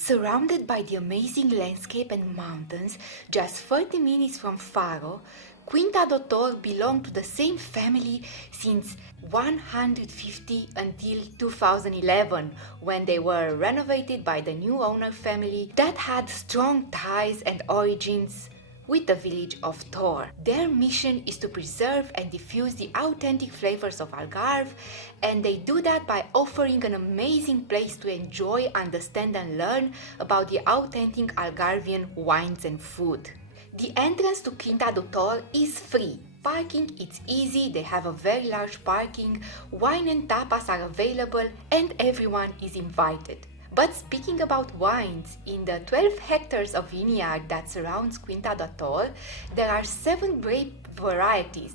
Surrounded by the amazing landscape and mountains, just 30 minutes from Faro, Quinta da Tor belonged to the same family since 150 until 2011, when they were renovated by the new owner family that had strong ties and origins with the village of Tor. Their mission is to preserve and diffuse the authentic flavors of Algarve, and they do that by offering an amazing place to enjoy, understand and learn about the authentic Algarvian wines and food. The entrance to Quinta da Tor is free. Parking is easy, they have a very large parking, wine and tapas are available and everyone is invited. But speaking about wines, in the 12 hectares of vineyard that surrounds Quinta da Tor, there are 7 grape varieties: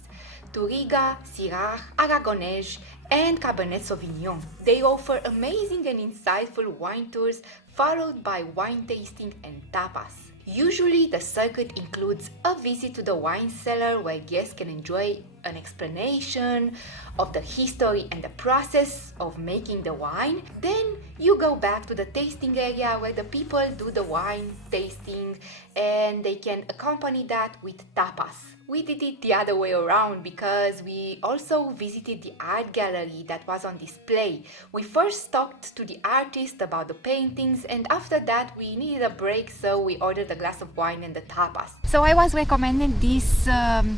Touriga, Syrah, Aragonese and Cabernet Sauvignon. They offer amazing and insightful wine tours followed by wine tasting and tapas. Usually the circuit includes a visit to the wine cellar where guests can enjoy an explanation of the history and the process of making the wine. Then you go back to the tasting area where the people do the wine tasting and they can accompany that with tapas. We did it the other way around because we also visited the art gallery that was on display. We first talked to the artist about the paintings and after that we needed a break, so we ordered a glass of wine and the tapas. So I was recommended this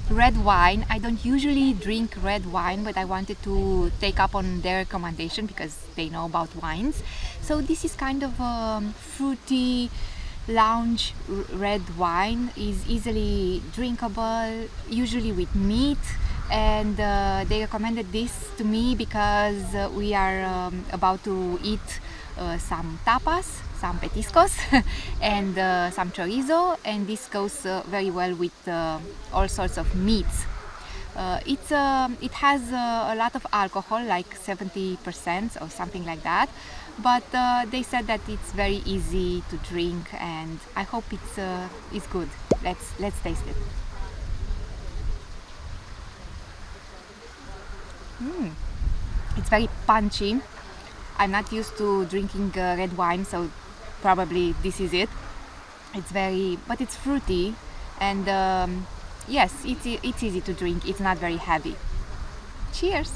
red wine. I don't usually drink red wine, but I wanted to take up on their recommendation because they know about wines. So this is kind of fruity lounge red wine, is easily drinkable, usually with meat, and they recommended this to me because we are about to eat some tapas, some petiscos and some chorizo, and this goes very well with all sorts of meats. It has a lot of alcohol, like 70% or something like that, but they said that it's very easy to drink, and I hope it's good. Let's taste it. It's very punchy. I'm not used to drinking red wine, so probably this is it. But it's fruity, and yes, it's easy to drink. It's not very heavy. Cheers!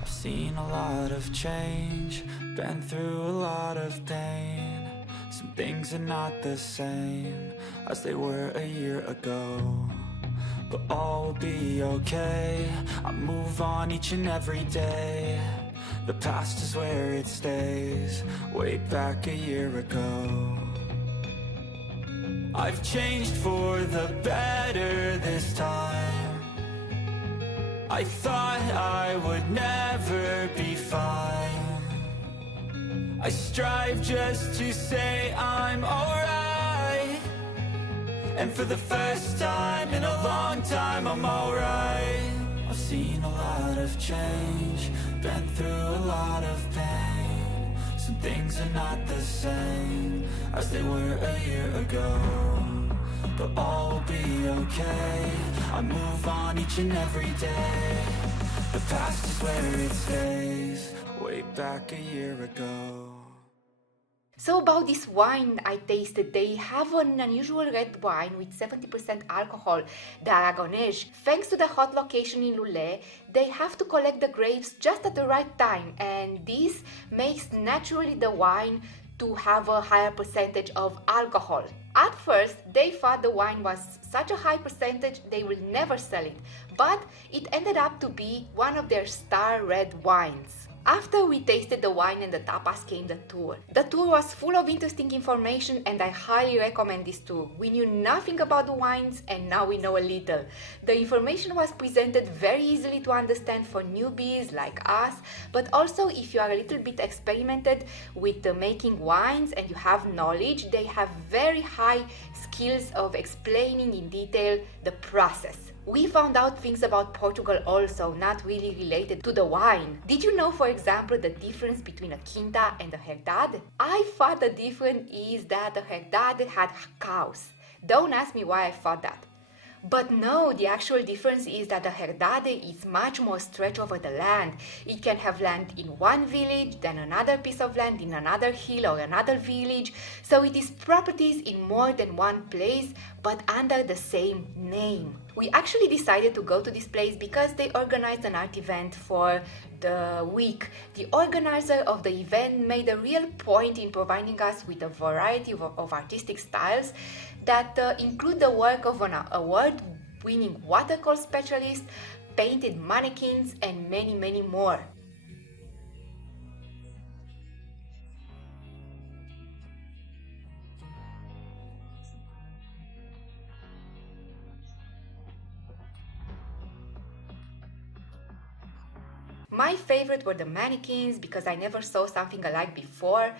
I've seen a lot of change, been through a lot of pain. Some things are not the same as they were a year ago, but all will be okay. I move on each and every day. The past is where it stays, way back a year ago. I've changed for the better this time. I thought I would never be fine. I strive just to say I'm alright, and for the first time in a long time I'm alright. I've seen a lot of change, been through a lot of pain. Some things are not the same as they were a year ago, but all will be okay. I move on each and every day. The past is where it stays, way back a year ago. So about this wine I tasted, they have an unusual red wine with 70% alcohol, the Aragonese. Thanks to the hot location in Lulé, they have to collect the grapes just at the right time, and this makes naturally the wine to have a higher percentage of alcohol. At first, they thought the wine was such a high percentage they will never sell it, but it ended up to be one of their star red wines. After we tasted the wine and the tapas came the tour. The tour was full of interesting information and I highly recommend this tour. We knew nothing about the wines and now we know a little. The information was presented very easily to understand for newbies like us, but also if you are a little bit experimented with making wines and you have knowledge, they have very high skills of explaining in detail the process. We found out things about Portugal also, not really related to the wine. Did you know, for example, the difference between a Quinta and a Herdade? I thought the difference is that the Herdade had cows. Don't ask me why I thought that. But no, the actual difference is that the herdade is much more stretched over the land. It can have land in one village, then another piece of land in another hill or another village. So it is properties in more than one place, but under the same name. We actually decided to go to this place because they organized an art event for the week. The organizer of the event made a real point in providing us with a variety of artistic styles that include the work of an award-winning watercolor specialist, painted mannequins, and many, many more. My favorite were the mannequins because I never saw something alike before.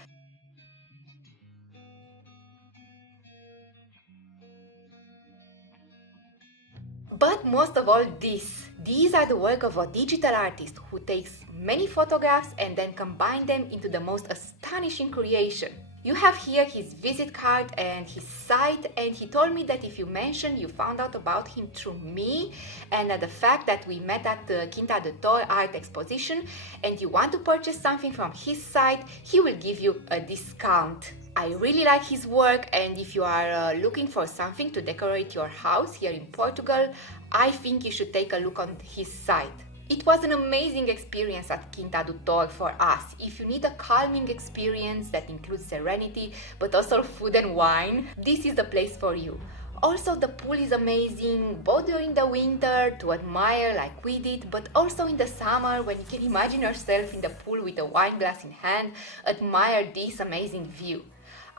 But most of all, these are the work of a digital artist who takes many photographs and then combine them into the most astonishing creation. You have here his visit card and his site, and he told me that if you mention you found out about him through me and the fact that we met at the Quinta da Tor art exposition and you want to purchase something from his site, he will give you a discount. I really like his work, and if you are looking for something to decorate your house here in Portugal, I think you should take a look on his site. It was an amazing experience at Quinta da Tor for us. If you need a calming experience that includes serenity but also food and wine, this is the place for you. Also, the pool is amazing, both during the winter to admire like we did, but also in the summer when you can imagine yourself in the pool with a wine glass in hand, admire this amazing view.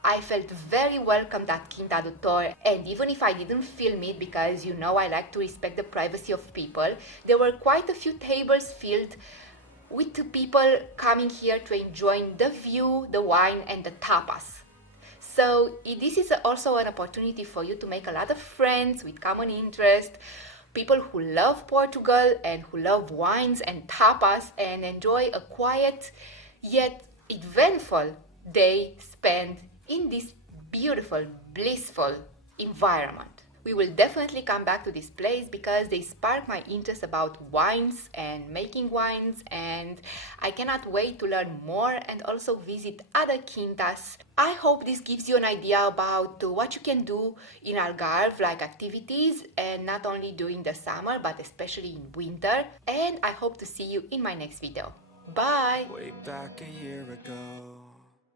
I felt very welcomed at Quinta da Tor, and even if I didn't film it because you know I like to respect the privacy of people, there were quite a few tables filled with people coming here to enjoy the view, the wine and the tapas. So this is also an opportunity for you to make a lot of friends with common interest, people who love Portugal and who love wines and tapas and enjoy a quiet yet eventful day spent in this beautiful, blissful environment. We will definitely come back to this place because they spark my interest about wines and making wines, and I cannot wait to learn more and also visit other quintas. I hope this gives you an idea about what you can do in Algarve, like activities, and not only during the summer but especially in winter, and I hope to see you in my next video. Bye! Way back a year ago,